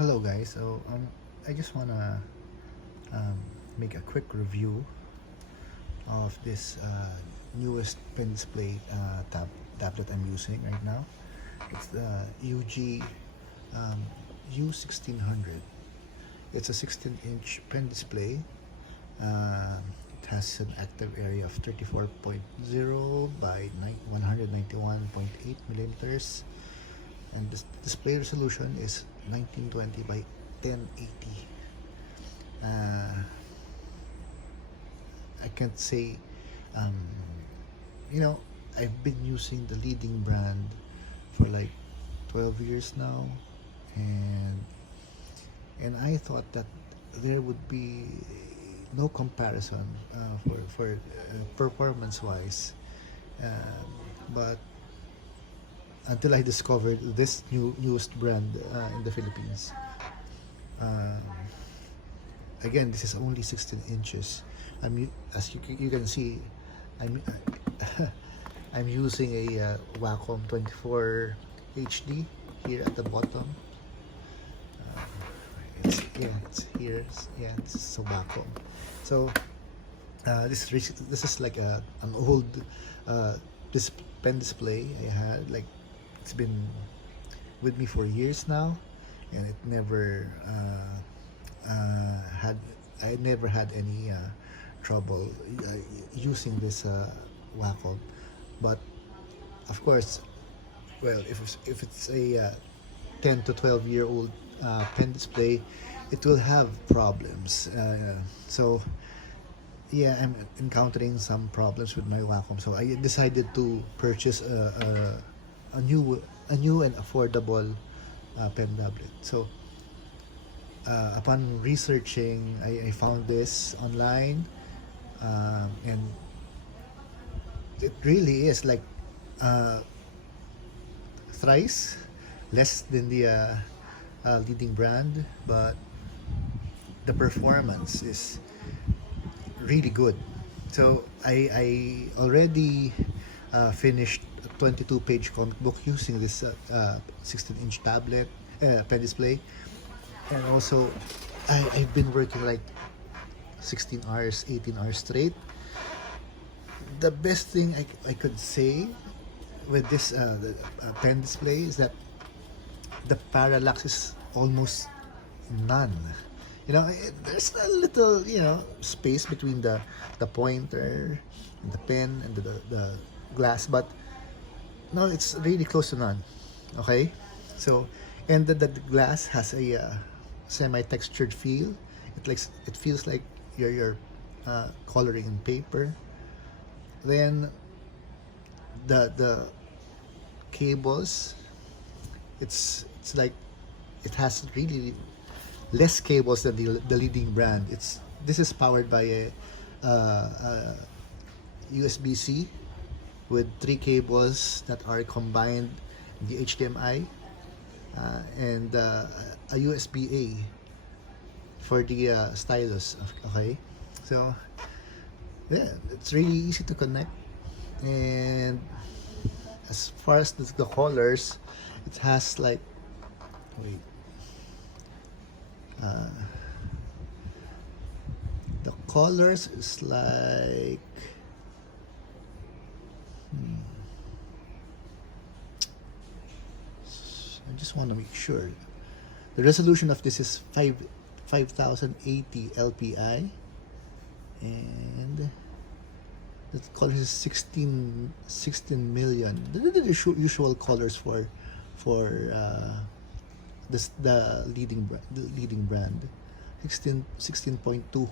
Hello guys, I just wanna um, make a quick review of this newest pen display tablet I'm using right now. It's the Ugee U1600. It's a 16-inch pen display. It has an active area of 34.0 by 191.8 millimeters, and this display resolution is 1920 by 1080. I can't say, um, you know, I've been using the leading brand for like 12 years now, and I thought that there would be no comparison for performance wise, but until I discovered this newest brand in the Philippines. Uh, Again, this is only 16 inches. As you can see, I'm I'm using a Wacom 24 HD here at the bottom. Uh, it's here. Yeah, it's a Wacom. So this is like an old this pen display I had. Like, it's been with me for years now, and it never I never had any trouble using this Wacom. But of course, well, if it's a 10 to 12-year-old pen display, it will have problems. So yeah, I'm encountering some problems with my Wacom. So I decided to purchase a new and affordable pen tablet. So upon researching, I found this online, and it really is like uh, thrice less than the leading brand, but the performance is really good. So I already finished a 22-page comic book using this 16-inch tablet pen display, and also I've been working like 16 hours, 18 hours straight. The best thing I could say with this pen display is that the parallax is almost none. There's a little, space between the pointer and the pen and the glass, but no, it's really close to none. Okay, so, and the glass has a semi-textured feel. It feels like you're coloring in paper. Then the cables, it's like it has really less cables than the leading brand. This is powered by a USB-C with 3 cables that are combined, the HDMI, and a USB-A for the stylus. Okay, so yeah, it's really easy to connect. And as far as the colors, it has like, wait, the colors is like, I just want to make sure. The resolution of this is 5080 LPI, and the colors is 16 million. The usual colors for the leading brand. 16.2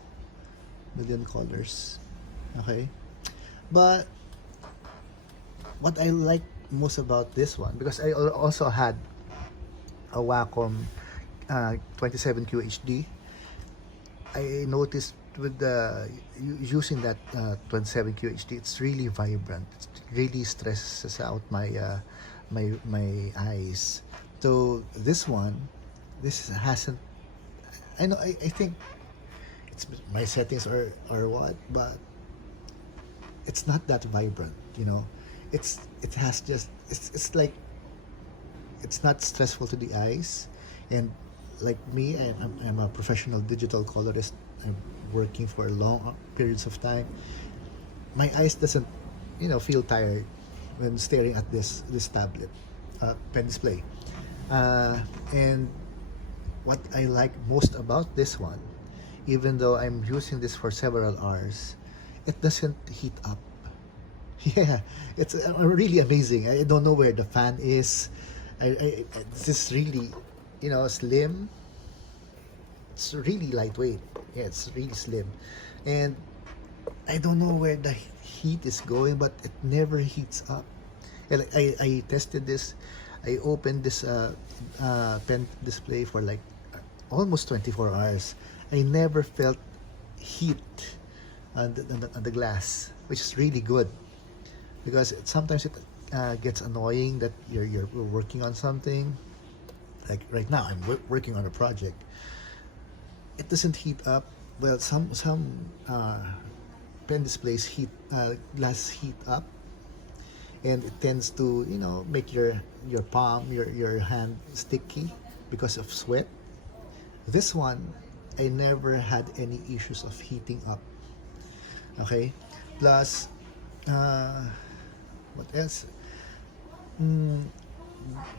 million colors. Okay, but what I like most about this one, because I also had a Wacom 27 QHD, I noticed with using that 27 QHD, it's really vibrant. It really stresses out my eyes. So this hasn't. I know. I think it's my settings or what, but it's not that vibrant. It has just it's like it's not stressful to the eyes, and like me, I'm a professional digital colorist. I'm working for long periods of time. My eyes doesn't, feel tired when staring at this tablet, pen display. And what I like most about this one, even though I'm using this for several hours, it doesn't heat up. Yeah, it's really amazing. I don't know where the fan is. This is really, slim. It's really lightweight. Yeah, it's really slim, and I don't know where the heat is going, but it never heats up. Yeah, like I tested this. I opened this pen display for like almost 24 hours. I never felt heat on the glass, which is really good because sometimes it gets annoying that you're working on something. Like right now, I'm working on a project. It doesn't heat up. Well, some pen displays glass heat up, and it tends to make your palm, your hand sticky because of sweat. This one, I never had any issues of heating up. Okay, plus what else? Mm,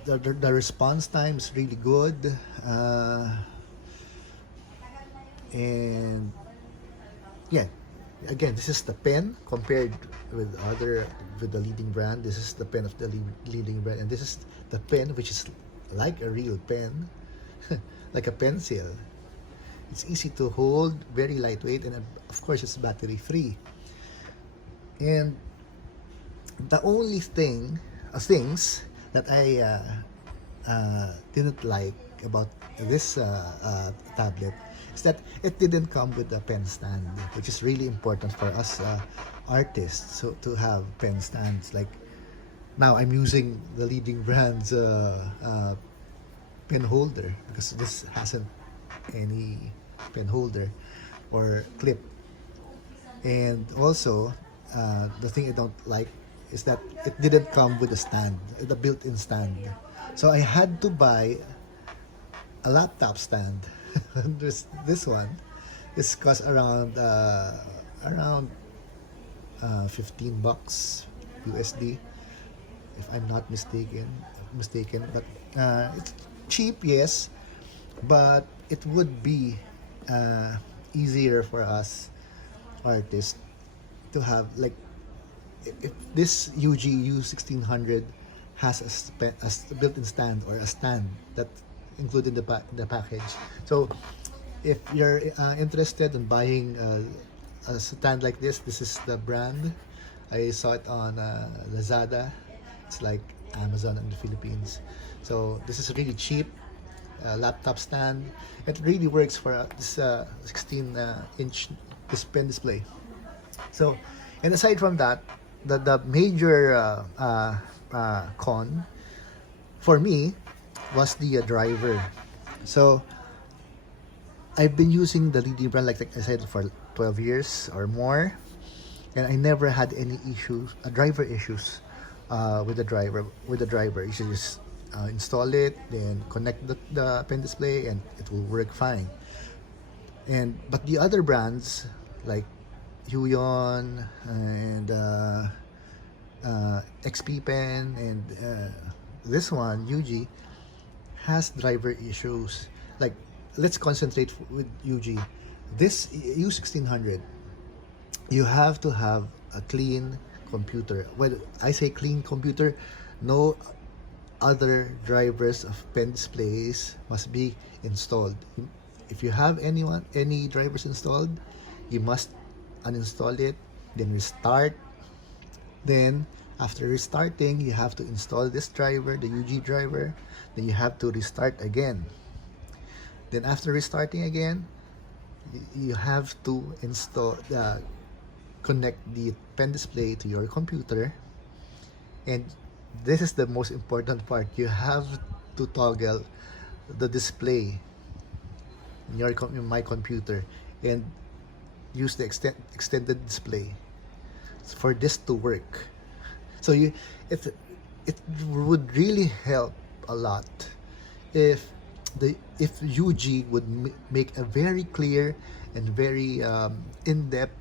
the response time is really good, and yeah, again, this is the pen compared with the leading brand. This is the pen of the leading brand, and this is the pen which is like a real pen, like a pencil. It's easy to hold, very lightweight, and of course it's battery free. And the only things that I didn't like about this tablet is that it didn't come with a pen stand, which is really important for us artists. So to have pen stands, like now I'm using the leading brand's pen holder because this hasn't any pen holder or clip. And also, the thing I don't like is that it didn't come with a stand, the built-in stand. So I had to buy a laptop stand. This one is cost around $15 USD, if I'm not mistaken. But it's cheap, yes, but it would be easier for us artists to have, like, if this Ugee U1600 has a built-in stand or a stand that included the package. So if you're interested in buying a stand like this is the brand. I saw it on Lazada. It's like Amazon in the Philippines. So this is really cheap laptop stand. It really works for this 16-inch pen display. So, and aside from that, the major con for me was the driver. So I've been using the leading brand, like I said, for 12 years or more, and I never had any issues, driver issues with the driver. You should just install it, then connect the pen display, and it will work fine. But the other brands like Huion and XP Pen and this one Ugee has driver issues. Like, let's concentrate with Ugee. This U1600, you have to have a clean computer. When I say clean computer, no other drivers of pen displays must be installed. If you have any drivers installed, you must uninstall it, then restart. Then after restarting, you have to install this driver, the Ugee driver. Then you have to restart again. Then after restarting again, you have to connect the pen display to your computer. And this is the most important part. You have to toggle the display in my computer and use the extended display for this to work. So it would really help a lot if if Ugee would make a very clear and very in-depth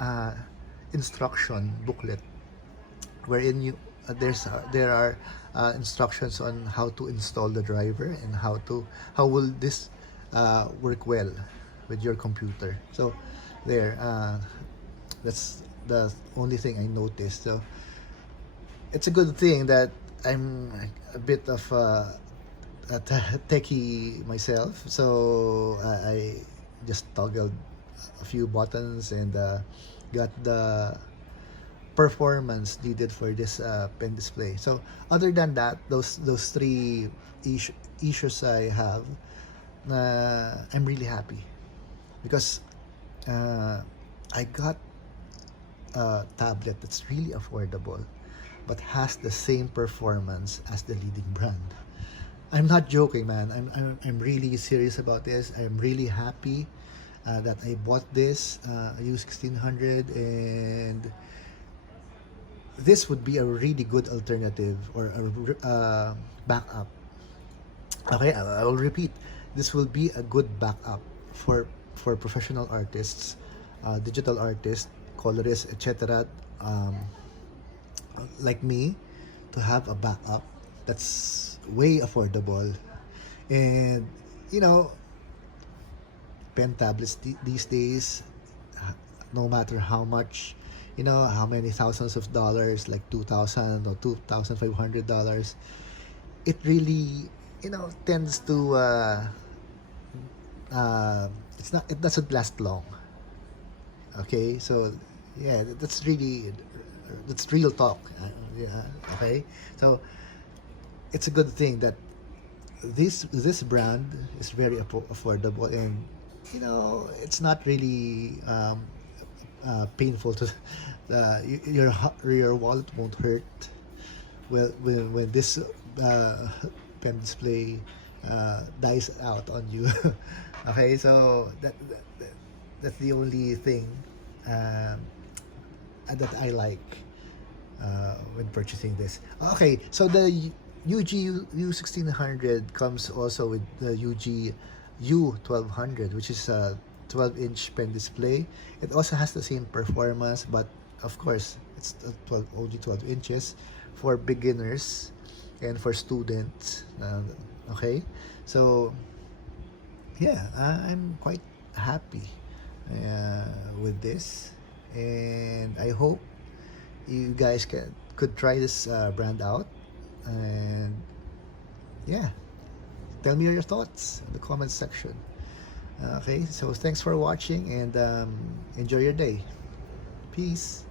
uh, instruction booklet wherein there are instructions on how to install the driver and how will this work well with your computer. So there, that's the only thing I noticed. So it's a good thing that I'm a bit of a techie myself, so I just toggled a few buttons and got the performance needed for this pen display. So other than that, those three issues I have, I'm really happy because I got a tablet that's really affordable but has the same performance as the leading brand. I'm not joking, man. I'm really serious about this. I'm really happy that I bought this U1600, and this would be a really good alternative or a backup. Okay, I will repeat. This will be a good backup for professional artists, digital artists, colorists, etc. Um, like me, to have a backup that's way affordable, and you know, pen tablets these days, no matter how much, how many thousands of dollars, like 2,000 or $2,500, it really, tends to it doesn't last long. Okay, so yeah, that's real talk. Yeah, okay, so it's a good thing that this brand is very affordable, and it's not really painful to your wallet won't hurt when this pen display dies out on you. Okay, so that's the only thing um, that I like when purchasing this. Okay, so the Ugee U1600 comes also with the Ugee U1200, which is a 12-inch pen display. It also has the same performance, but of course, it's only 12 inches for beginners and for students. Okay, so yeah, I'm quite happy with this, and I hope you guys could try this brand out, and yeah, tell me your thoughts in the comment section. Okay, so thanks for watching, and enjoy your day. Peace.